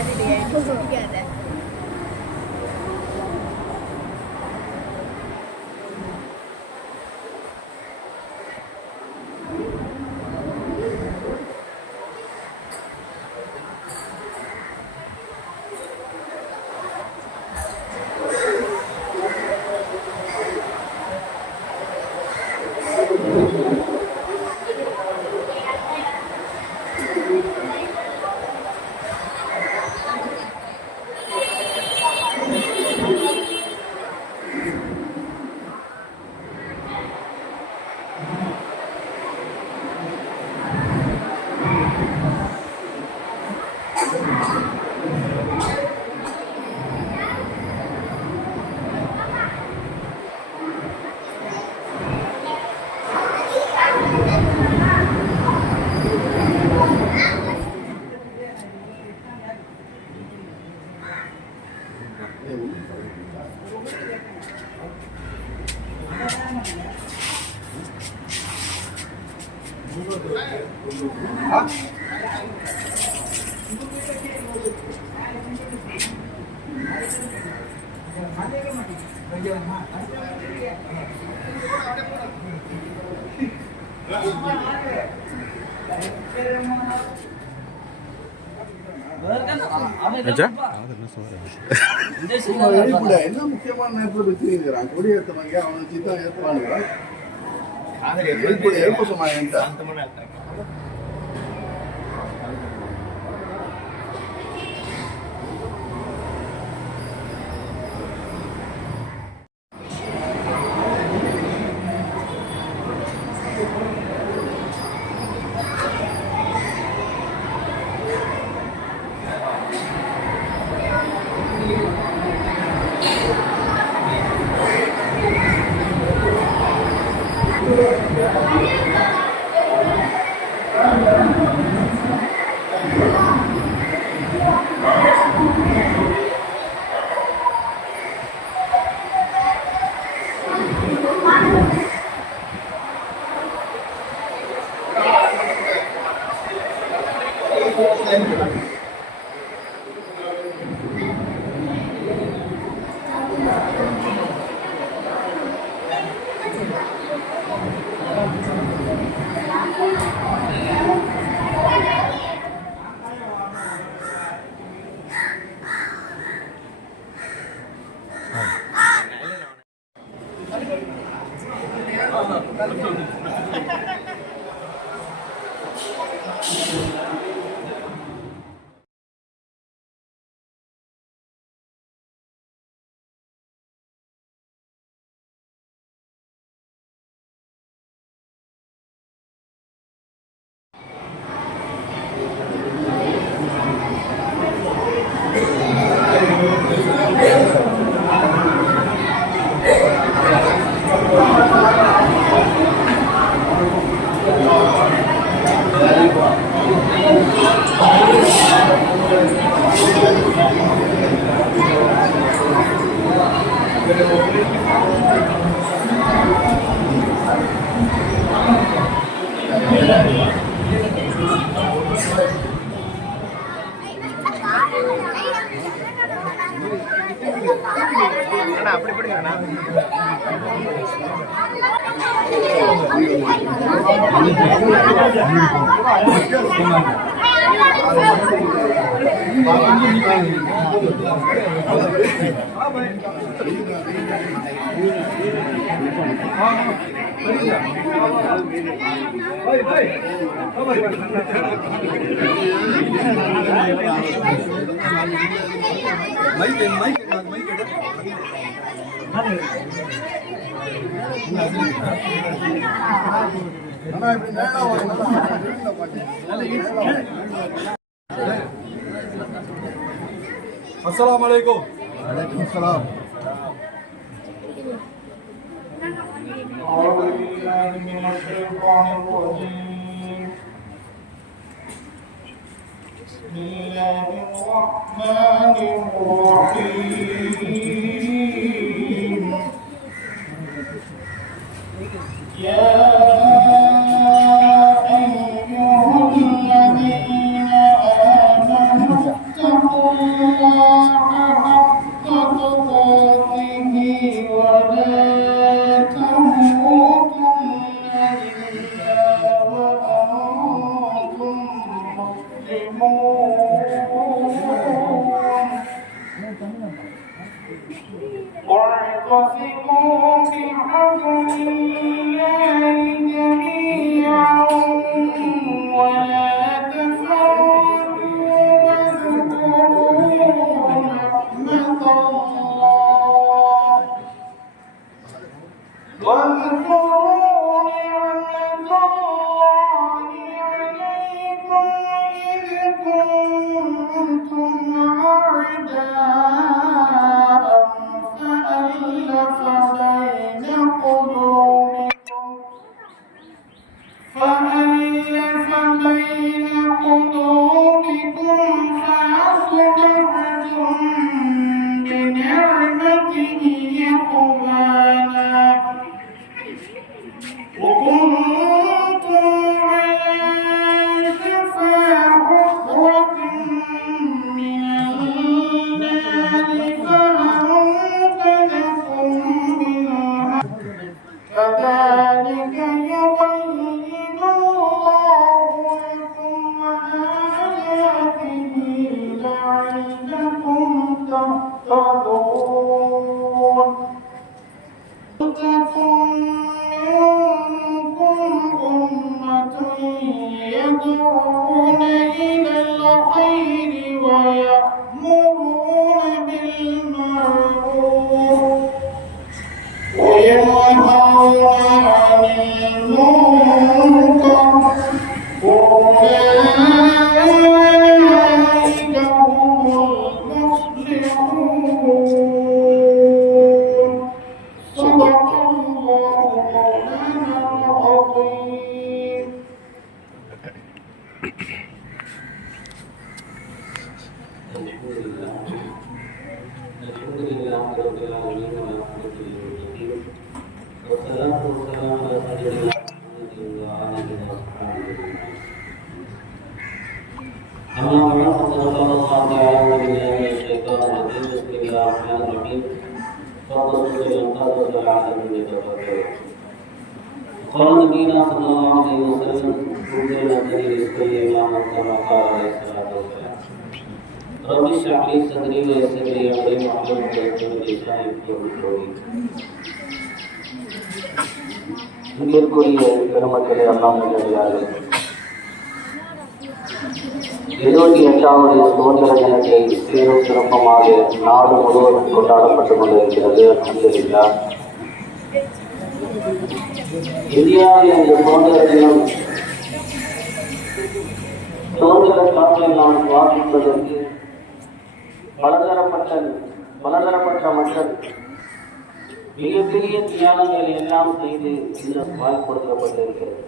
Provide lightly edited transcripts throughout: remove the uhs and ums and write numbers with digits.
பாட்டுலையே பிடிக்காத. என்ன முக்கியமான நேரத்தில் வச்சிருக்கிறான் கொடியேற்ற மாதிரி அவன் சித்தம் ஏற்றுவானுங்க ஏற்பட்டுமா என்கிட்ட அப்படி படிக்கிறேன் अस्सलाम वालेकुम। वालेकुम सलाम। بسم الله الرحمن الرحيم يا أيها الذين آمنوا اتقوا واعتصموا بحبل الله جميعا ولا تفرقوا واذكروا نعمة الله عليكم إذ كنتم أعداء فألف بين قلوبكم فأصبحتم بنعمته إخوانا وكنتم على شفا حفرة من النار فأنقذكم منها كذلك يبين الله لكم آياته لعلكم تهتدون تكن منكم أمة يدعون إلى الخير ويأمرون بالمعروف وينهون عن المنكر وأولئك هم المفلحون صدق الله مولانا العظيم. الحمد لله رب العالمين والصلاة والسلام على سيدنا محمد وآله وصحبه أما بعد فقد قال الله تعالى بالله من الشيطان الرجيم بسم الله الرحمن الرحيم فاقصص القصص لعلهم يتفكرون قال نبينا صلى الله عليه وسلم كل الذي لكل إمام كما قال عليه الصلاة والسلام رب اشرح لي صدري ويسر لي أمري واحلل عقدة من لساني يفقهوا قولي. இங்கிருக்கூடிய பெருமக்களே எல்லாம் நல்லடியார்கள் 28வது சுதந்திர தினத்தை சீரும் சிறப்பமாக நாடு முழுவதும் கொண்டாடப்பட்டுக் கொண்டிருக்கிறது. அல்ஹம்துலில்லாஹ். இந்தியாவில் இந்த சுதந்திர தினம் சுதந்திர காற்றை நாம் சுவாசிப்பதற்கு பலதரப்பட்ட மக்கள் மிகப்பெரிய தியாகங்கள் எல்லாம் செய்து இந்த வாய்ப்பு கொடுக்கப்பட்டிருக்கிறது.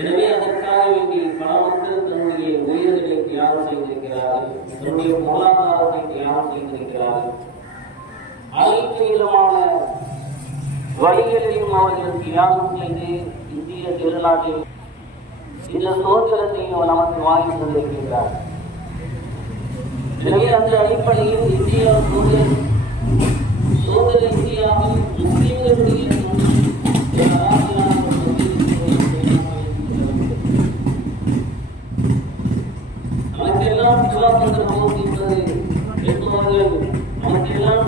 எனவே அதற்காக வேண்டி பல மக்கள் தன்னுடைய உயிர்களை தியாகம் செய்திருக்கிறார்கள், தன்னுடைய பொருளாதாரத்தை தியாகம் செய்திருக்கிறார்கள். அனைத்து விதமான வழிகளையும் அவர்கள் தியாகம் செய்து இந்திய திருநாட்டில் இந்த சுதந்திரத்தையும் நமக்கு வாங்கி தந்திருக்கிறார்கள். எனவே அந்த அடிப்படையில் இந்தியா சுதந்திர இந்தியாவில் முஸ்லிம்களுடைய நமக்கெல்லாம் சுதந்திர போர் என்பது என்பவர்கள் நமக்கெல்லாம்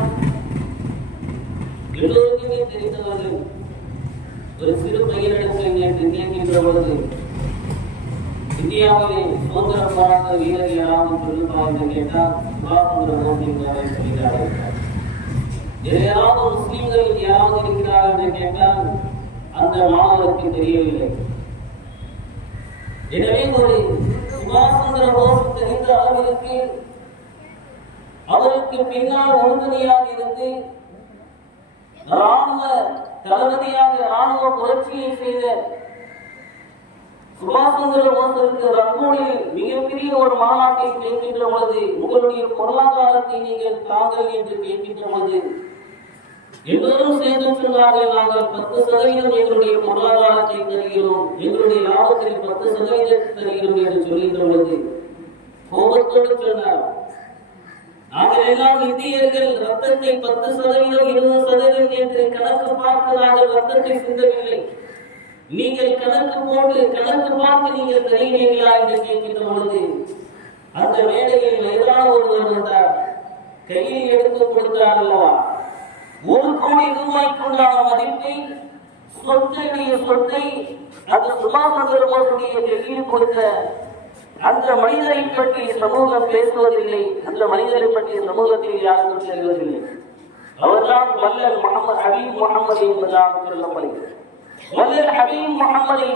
எல்லோருக்குமே தெரிந்தவர்கள். ஒரு சிறு பையனிடத்தில் நேற்று கேட்கின்ற பொழுது இந்தியாவிலே சுதந்திர போராட்ட வீரர் யாராவது சொல்லுமா என்று கேட்டால் சுபாஷ் போஸ் என்பவரை சொல்கிறார்கள். யாராவது முஸ்லிம்கள் யாராவது இருக்கிறார்கள் என்று கேட்டால் அந்த மாணவருக்கு தெரியவில்லை. எனவே ஒரு சுபாஷ் சந்திர போஸ் தெரிந்த அளவிற்கு அவருக்கு பின்னால் உறுதுணையாக இருந்து ராணுவ தளபதியாக ராணுவ புரட்சியை செய்த சுபாஷ் சந்திர போஸிற்கு ரங்கூனில் மிகப்பெரிய ஒரு மாநாட்டை கேட்கின்ற பொழுது உங்களுடைய பொருளாதாரத்தை நீங்கள் தாங்கள் என்று கேட்கின்ற பொழுது எல்லோரும் சேர்ந்து சொன்னார்கள், நாங்கள் 10% எங்களுடைய பொருளாதாரத்தை தருகிறோம், எங்களுடைய லாபத்தில் 10% தருகிறோம் என்று சொல்கின்ற பொழுது கோபத்தோடு சொன்னார், நாங்கள் எல்லாம் இந்தியர்கள் ரத்தத்தை 10% 20% என்று கணக்கு பார்த்து நாங்கள் ரத்தத்தை சிந்தவில்லை, நீங்கள் கணக்கு பார்த்து நீங்கள் தருகிறீர்களா என்று கேட்கின்ற பொழுது அந்த மேடையில் வயதான ஒருவர் வந்தார். கையில் எடுத்து கொடுத்தார் அல்லவா, 1 கோடி ரூபாய்க்குண்டான மதிப்பை சொத்தை அது சுபாஷ் சந்திர போஸுடைய கையில் கொடுத்த அந்த மனிதரை பற்றி சமூகம் பேசுவதில்லை. அந்த மனிதரை பற்றி சமூகத்தில் யாருக்கும் செல்வதில்லை. அவர்தான் வல்லல் ஹபீப் முகமது என்பதாக சொல்லப்படுகிறது. வல்லல் ஹபீப் முகமதை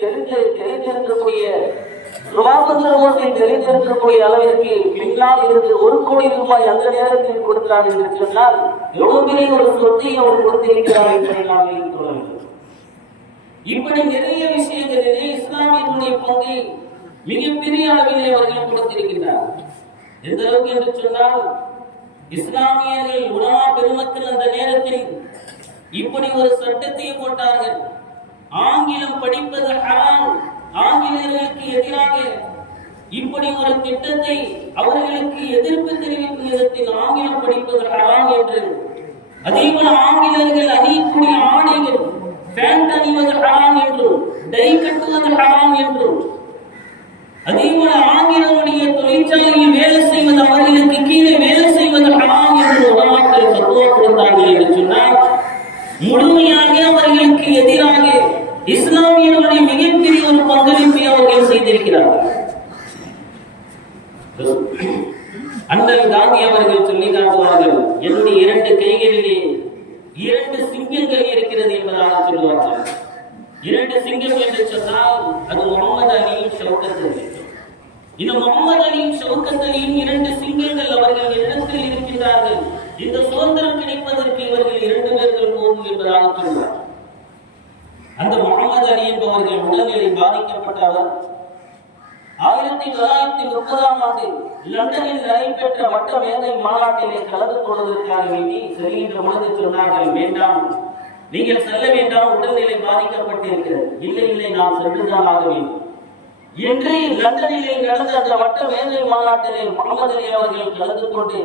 தெரிந்திருக்கக்கூடிய சுபாஷ் சந்திர போஸை தெரிந்திருக்கக்கூடிய அளவிற்கு பின்னால் இருந்து 1 கோடி ரூபாய் அந்த நேரத்தில் கொடுத்தார் என்று சொன்னால் எவ்வளவு பெரிய ஒரு சொத்தை அவர் கொடுத்திருக்கிறார் என்பதை நாம் சொல்ல வேண்டும். இப்படி நிறைய விஷயங்களிலே இஸ்லாமியர்களுடைய பங்கை மிகப்பெரிய அளவிலே அவர்கள் கொடுத்திருக்கிறார். எந்த அளவுக்கு என்று சொன்னால் இஸ்லாமியர்கள் உலமா பெருமக்கள் அந்த நேரத்தில் இப்படி ஒரு சட்டத்தை போட்டார்கள். ஆங்கிலம் படிப்பது ஹராம், ஆங்கிலேயர்களுக்கு எதிராக இப்படி ஒரு திட்டத்தை அவர்களுக்கு எதிர்ப்பு தெரிவிக்கும் விதத்தில் ஆங்கிலம் படிப்பது ஹராம் என்று, அதேபோல ஆங்கிலேயர்கள் அணியக்கூடிய ஆடைகள் பேண்ட் அணிவது ஹராம் என்றும், டை கட்டுவது ஹராம் என்றும், அதேபோல ஆங்கிலேயருடைய தொழிற்சாலையில் வேலை செய்வது அவர்களுக்கு கீழே வேலை செய்வது ஹராம் என்று உலமாக்கள் ஃபத்வா கொடுத்தார்கள் என்று சொன்னால் முழுமையாக அவர்களுக்கு எதிராக இஸ்லாமியர்களுடைய மிகப்பெரிய ஒரு பங்களிப்பை அவர்கள் செய்திருக்கிறார்கள். அண்ணல் காந்தி அவர்கள் சொல்லி காட்டுவார்கள், என்னுடைய 2 கைகளிலே 2 சிங்கங்கள் இருக்கிறது என்பதாக சொல்லுவார்கள். 2 சிங்கம் என்று சொன்னால் அது முகமது அலியும் ஷவுக்கத் அலியும். இந்த முகமது அலியும் ஷவுக்கத் அலியும் 2 சிங்கங்கள் அவர்கள் இடத்தில் இருக்கின்றார்கள். இந்த சுதந்திரம் கிடைப்பதற்கு இவர்கள் 2 பேர்கள் போதும் என்பதாக சொல்லுவார். அந்த முகமது அலி என்பவர்கள் உடல்நிலை பாதிக்கப்பட்டவர் 1930ஆம் ஆண்டு லண்டனில் நடைபெற்ற வட்ட மேதை மாநாட்டிலே கலந்து கொள்வதற்காக வேண்டி செல்கின்ற பொழுது சொன்னார்கள், வேண்டாம், நீங்கள் செல்ல வேண்டாம், உடல்நிலை பாதிக்கப்பட்டிருக்கிறது. இல்லை, நாம் சென்றுதான் ஆக வேண்டும் என்று லண்டனிலே நடந்த அந்த வட்ட மேதை மாநாட்டிலே முகமது அலி அவர்கள் கலந்து கொண்டு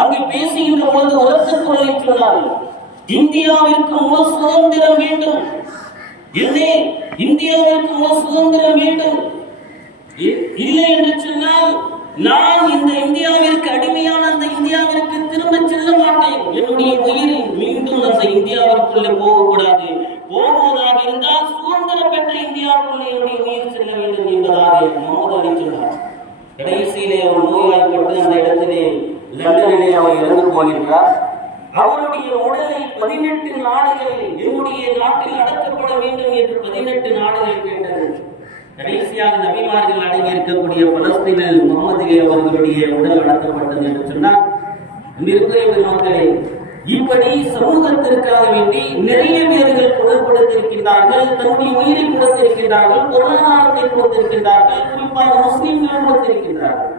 அங்கு பேசுகின்ற பொழுது உரத்த குரலில் சொன்னார்கள், இந்தியாவிற்கு முழு சுதந்திரம் வேண்டும், இந்தியாவிற்கு முழு சுதந்திரம் வேண்டும், இல்லை என்று சொன்னால் நான் இந்த இந்தியாவிற்கு அடிமையான அந்த இந்தியாவிற்கு திரும்ப செல்ல மாட்டேன், என்னுடைய உயிரில் மீண்டும் அந்த இந்தியாவிற்குள்ளே போகக்கூடாது, போகுவதாக இருந்தால் சுதந்திரம் பெற்ற இந்தியாவுக்குள்ளே என்னுடைய உயிர் செல்ல வேண்டும் என்பதாக முகமது அலி சொன்னார். கடைசியிலே அவர் நோய்வாய்ப்பட்டு அந்த இடத்திலே லண்டனிலே அவர் இறந்து போகிறார். அவருடைய உடலை 18 நாடுகளில் என்னுடைய நாட்டில் அடக்கப்பட வேண்டும் என்று 18 நாடுகள் கேட்டது. கடைசியாக நபிமார்கள் அடங்கி இருக்கக்கூடிய பலஸ்தீனில் முகமது அலி அவர்களுடைய உடல் அடக்கப்பட்டது என்று சொன்னால், மக்களே, இப்படி சமூகத்திற்காக வேண்டி நிறைய பேர்கள் குரல் கொடுத்திருக்கின்றார்கள், தன்னுடைய உயிரை கொடுத்திருக்கின்றார்கள், பொருளாதாரத்தை கொடுத்திருக்கின்றார்கள், குறிப்பாக முஸ்லிம்கள் கொடுத்திருக்கின்றார்கள்.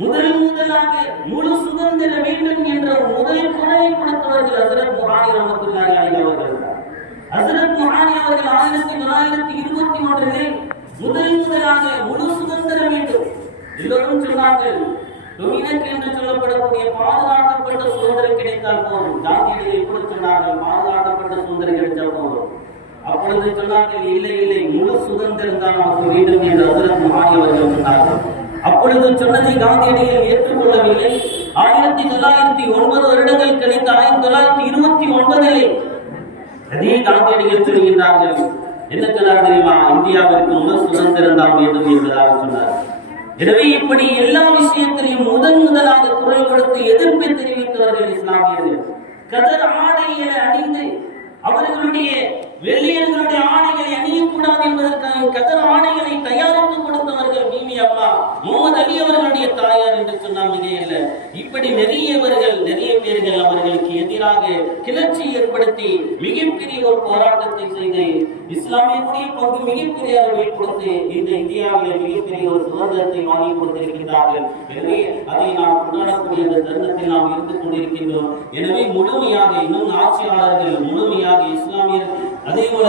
முதலாக முழு சுதந்திரம் வேண்டும் என்ற முதல் குரலை கொடுத்தவர்கள் ஹஜ்ரத் முஹானி ரஹ்மத்துல்லாஹி அலைஹி அவர்கள். ஹஜ்ரத் முஹானி அவர்கள் 1923 முதலாக முழு சுதந்திரம் வேண்டும். எல்லோரும் சொன்னார்கள், டொமினக் என்று சொல்லப்படக்கூடிய பாதுகாக்கப்பட்ட சுதந்திரம் கிடைத்தால் போதும். காந்தியடிகள் கூட சொன்னார்கள், பாதுகாக்கப்பட்ட சுதந்திரம் கிடைத்தால் போதும். அப்பொழுது சொன்னார்கள், இல்லை, முழு சுதந்திரம் தான் நமக்கு வேண்டும் என்று ஹஜ்ரத் முஹானி அவர்கள் சொன்னார்கள். அப்பொழுது சொன்னதை காந்தியடிகள் ஏற்றுக்கொள்ளவில்லை. 1909 வருடங்கள் கழித்து 1929 அதே காந்தியடிகள் சொல்கின்றார்கள், என்ன சொன்னார் தெரியுமா, இந்தியாவிற்கு முதல் சுதந்திரம் தான் வேண்டும் என்பதாக சொன்னார். எனவே இப்படி எல்லா விஷயத்திலையும் முதலாக குரல் கொடுத்து எதிர்ப்பை தெரிவித்தவர்கள் இஸ்லாமியர்கள். கதர் ஆடைகளை அணிந்து அவர்களுடைய வெள்ளையர்களுடைய ஆடைகளை அணியக்கூடாது என்பதற்காக கதர் ஆடைகளை தயாரித்து கொடுத்தவர்கள் பீமி அம்மா முகமது அலி அவர்களுடைய தாயார் என்று சொன்னால் மிகையல்ல. இப்படி நிறைய பேர்கள் அவர்களுக்கு எதிராக கிளர்ச்சி ஏற்படுத்தி மிகப்பெரிய ஒரு போராட்டத்தை செய்து இஸ்லாமியர்களுடைய பங்கு மிகப்பெரிய அளவில் கொடுத்து இந்த இந்தியாவிலே மிகப்பெரிய ஒரு சுதந்திரத்தை வாங்கி கொடுத்திருக்கின்றார்கள். எனவே அதை நாம் கொண்டாடக்கூடிய அந்த தருணத்தில் நாம் இருந்து கொண்டிருக்கின்றோம். எனவே முழுமையாக இன்னும் ஆட்சியாளர்கள் முழுமையாக இஸ்லாமியர் அதே போல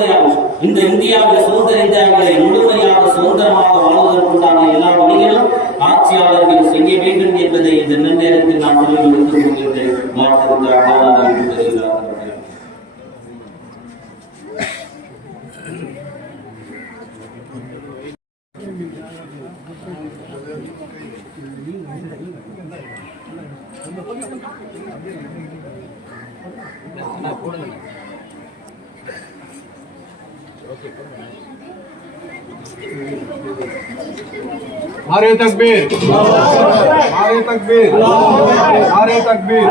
இந்த இந்தியாவில் சுதந்திர இந்தியாவிலே முழுமையாக சுதந்திரமாக வாழ்வதற்குண்டான எல்லா வழிகளும் ஆட்சியாளர்கள் செய்ய வேண்டும் என்பதை இந்த நேரத்தில் நான் சொல்லி கொடுத்துக் கொள்கின்றேன். नारे तकबीर, नारे तकबीर, नारे तकबीर।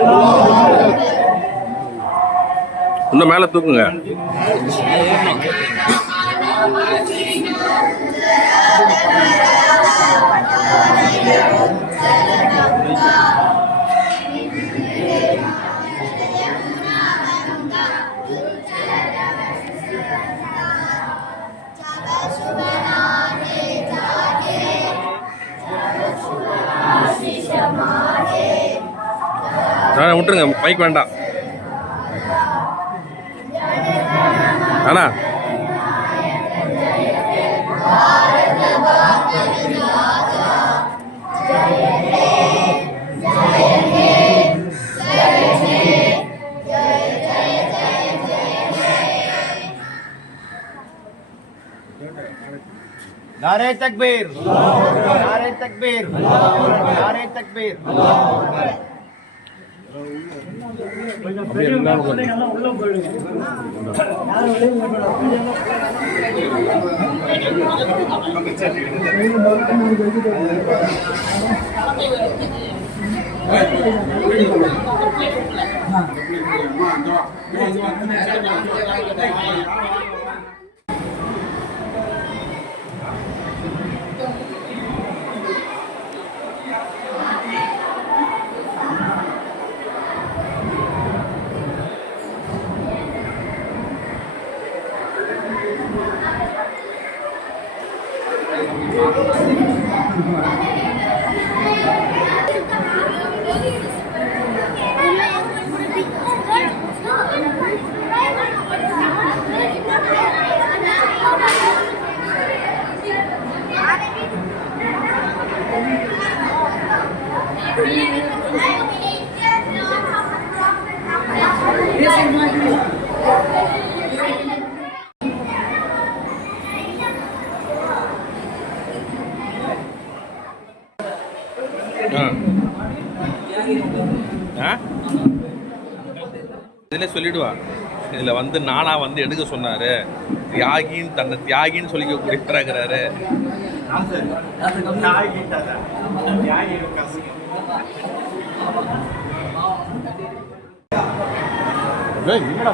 இன்னும் மேல தூக்குங்க. விட்டுருங்க, பைக் வேண்டாம் அண்ணா. नारे तकबीर, नारे तकबीर, नारे तकबीर। இதிலே சொல்லிடுவா. இதில் வந்து நானா வந்து எடுக்க சொன்னாரு, தியாகின்னு தன்னை தியாகின்னு சொல்லிக்கிறாரு. என்னடா